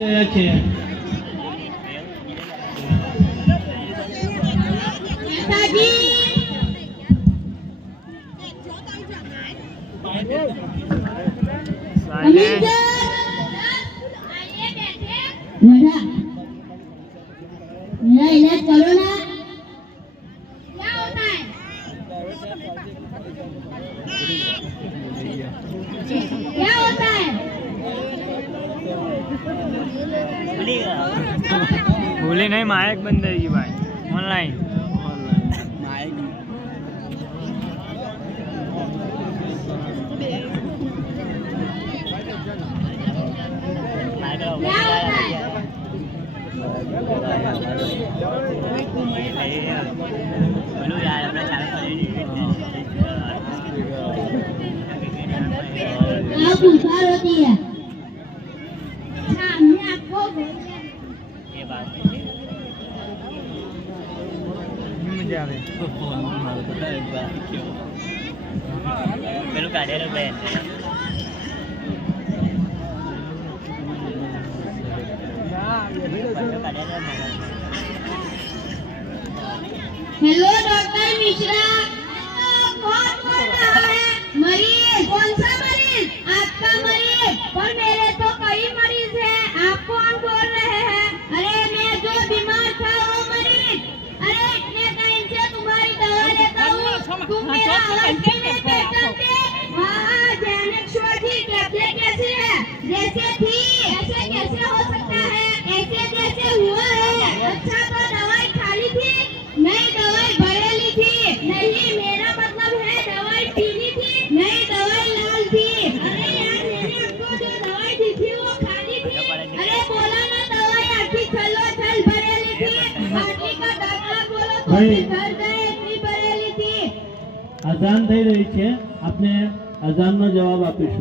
છે मेरा इलाज करो ना। क्या होता है? क्या होता है? भूली नहीं, माइक बंद रहेगी भाई। ऑनलाइन माइक क्या होता है? बोलो यार अपना चालू क्या बुखार होती है? हमने आपको ये बात मजा आवे પેલું કાઢેલું બેન हेलो डॉक्टर मिश्रा, कौन बोल रहा है? मरीज? कौन सा मरीज? आपका मरीज? पर मेरे तो कई मरीज हैं, आप कौन बोल रहे हैं? अरे मैं जो बीमार था वो मरीज। अरे इतने टाइम से तुम्हारी दवा लेता हूँ, तुम मेरा हालत भी नहीं पहचानते। हाँ, ज्ञानेश्वर जी टैबलेट कैसी है? जैसे थी ऐसे कैसे हो सकता है? ऐसे जैसे हुआ है। अच्छा तो दवाई खाली थी? नहीं, दवाई भरेली थी। नहीं, मेरा मतलब है दवाई पीली थी। नहीं, दवाई लाल थी। अरे यार, मैंने आपको जो दवाई दी थी वो खाली थी। अरे बोला ना दवाई आपकी चलो चल भरेली थी। बाटली का डॉक्टर बोलो तो भी घर गए इतनी भरेली थी। અઝાન થઈ રહી છે, આપને અઝાનનો જવાબ આપીશું।